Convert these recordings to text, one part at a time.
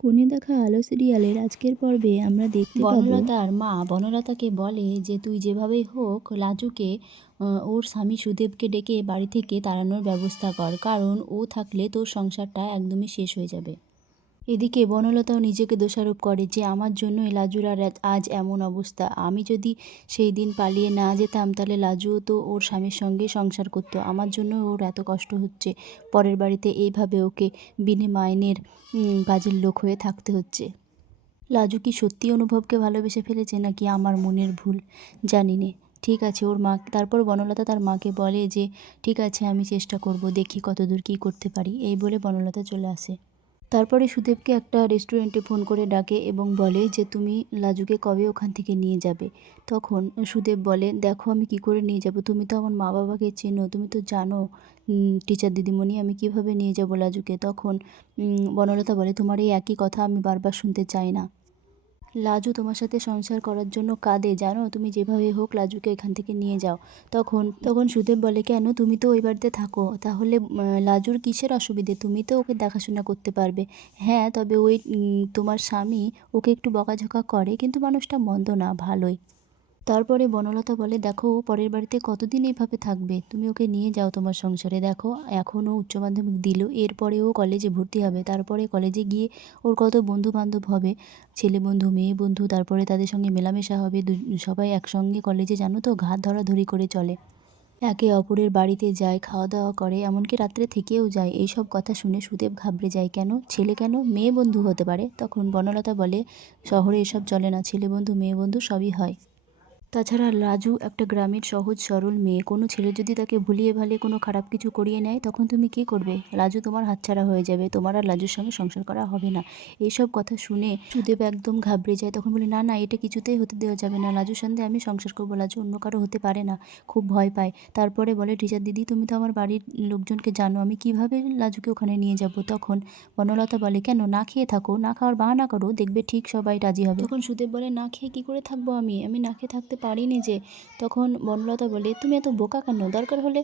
কোণে দেখা আলো সিরিয়ালের আজকের পর্বে আমরা দেখতে পাবো বনলতার মা বনলতাকে বলে যে তুই যেভাবেই হোক লাজুকে ওর স্বামী সুদেবকে ডেকে বাড়ি থেকে তাড়ানোর ব্যবস্থা কর, কারণ ও থাকলে তোর সংসারটা একদমই শেষ হয়ে যাবে। এদিকে বনলতাও নিজেকে দোষারোপ করে যে আমার জন্যই লাজুর আর আজ এমন অবস্থা। আমি যদি সেই দিন পালিয়ে না যেতাম তাহলে লাজুও তো ওর স্বামীর সঙ্গে সংসার করতো। আমার জন্য ওর এত কষ্ট হচ্ছে, পরের বাড়িতে এইভাবে ওকে বিনে মাইনের কাজের লোক হয়ে থাকতে হচ্ছে। লাজু কি সত্যি অনুভবকে ভালোবেসে ফেলেছে নাকি আমার মনের ভুল, জানি নে। ঠিক আছে ওর মা, তারপর বনলতা তার মাকে বলে যে ঠিক আছে আমি চেষ্টা করব, দেখি কতদূর কী করতে পারি। এই বলে বনলতা চলে আসে। তারপরে সুদেবকে একটা রেস্টুরেন্টে ফোন করে ডাকে এবং বলে যে তুমি লাজুকে কবে ওখান থেকে নিয়ে যাবে। তখন সুদেব বলে দেখো আমি কি করে নিয়ে যাব, তুমি তো আমার মা বাবাকে চেনো, তুমি তো জানো টিচার দিদিমণি আমি কিভাবে নিয়ে যাব লাজুকে। তখন বনলতা বলে তোমার এই একই কথা আমি বারবার শুনতে চাই না। লাজু তোমার সাথে সংসার করার জন্য কাঁদে, জানো, তুমি যেভাবে হোক লাজুকে এখান থেকে নিয়ে যাও। তখন সুদেব বলে কেন, তুমি তো ওই বাড়িতে থাকো, তাহলে লাজুর কিসের অসুবিধে, তুমি তো ওকে দেখাশোনা করতে পারবে। হ্যাঁ তবে ওই তোমার স্বামী ওকে একটু বকাঝকা করে, কিন্তু মানুষটা মন্দ না, ভালোই। তারপরে বনলতা বলে দেখো ও পরের বাড়িতে কতদিন এইভাবে থাকবে, তুমি ওকে নিয়ে যাও তোমার সংসারে। দেখো এখনও উচ্চ মাধ্যমিক দিল, এরপরে ও কলেজে ভর্তি হবে, তারপরে কলেজে গিয়ে ওর কত বন্ধু বান্ধব হবে, ছেলে বন্ধু মেয়ে বন্ধু, তারপরে তাদের সঙ্গে মেলামেশা হবে, সবাই একসঙ্গে কলেজে, জানো তো ঘাত ধরাধরি করে চলে, একে অপরের বাড়িতে যায়, খাওয়া দাওয়া করে, এমনকি রাত্রে থেকেও যায়। এইসব কথা শুনে সুদেব ঘাবড়ে যায়, কেন ছেলে কেন, মেয়ে বন্ধু হতে পারে। তখন বনলতা বলে শহরে এসব চলে না, ছেলে বন্ধু মেয়ে বন্ধু সবই হয়। তাছাড়া লাজু একটা গ্রামের সহজ সরল মেয়ে, কোনো ছেলে যদি তাকে ভুলিয়ে ভালিয়ে কোনো খারাপ কিছু করিয়ে নেয় তখন তুমি কি করবে, লাজু তোমার হাতছাড়া হয়ে যাবে, তোমার আর লাজুর সঙ্গে সংসার করা হবে না। এইসব কথা শুনে সুদেব একদম ঘাবড়ে যায়, তখন বলে না না এটা কিছুতেই হতে দেওয়া যাবে না, লাজুর সঙ্গে আমি সংসার করবো, লাজু অন্য কারো হতে পারে না, খুব ভয় পায়। তারপরে বলে টিচার দিদি তুমি তো আমার বাড়ির লোকজনকে জানো, আমি কিভাবে লাজুকে ওখানে নিয়ে যাব। তখন বনলতা বলে কেন না খেয়ে থাকো, না খাওয়ার বাহানা করো, দেখবে ঠিক সবাই রাজি হবে। তখন সুদেব বলে না খেয়ে কী করে থাকবো, আমি না খেয়ে থাকতে পারিনি যে। তখন বনলতা বলে তুমি এত বোকা কেন, দরকার হলে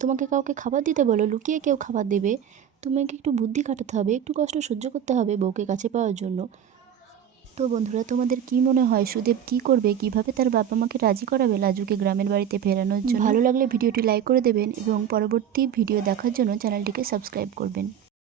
তোমাকে কাউকে খাবার দিতে বলো, লুকিয়ে কেউ খাবার দেবে, তোমাকে একটু বুদ্ধি খাটাতে হবে, একটু কষ্ট সহ্য করতে হবে বউকে কাছে পাওয়ার জন্য। তো বন্ধুরা তোমাদের কি মনে হয় সুদেব কি করবে, কিভাবে তার বাবা মাকে রাজি করাবে লাজুকে গ্রামের বাড়িতে ফেরানোর জন্য? ভালো লাগলে ভিডিওটি লাইক করে দেবেন এবং পরবর্তী ভিডিও দেখার জন্য চ্যানেলটিকে সাবস্ক্রাইব করবেন।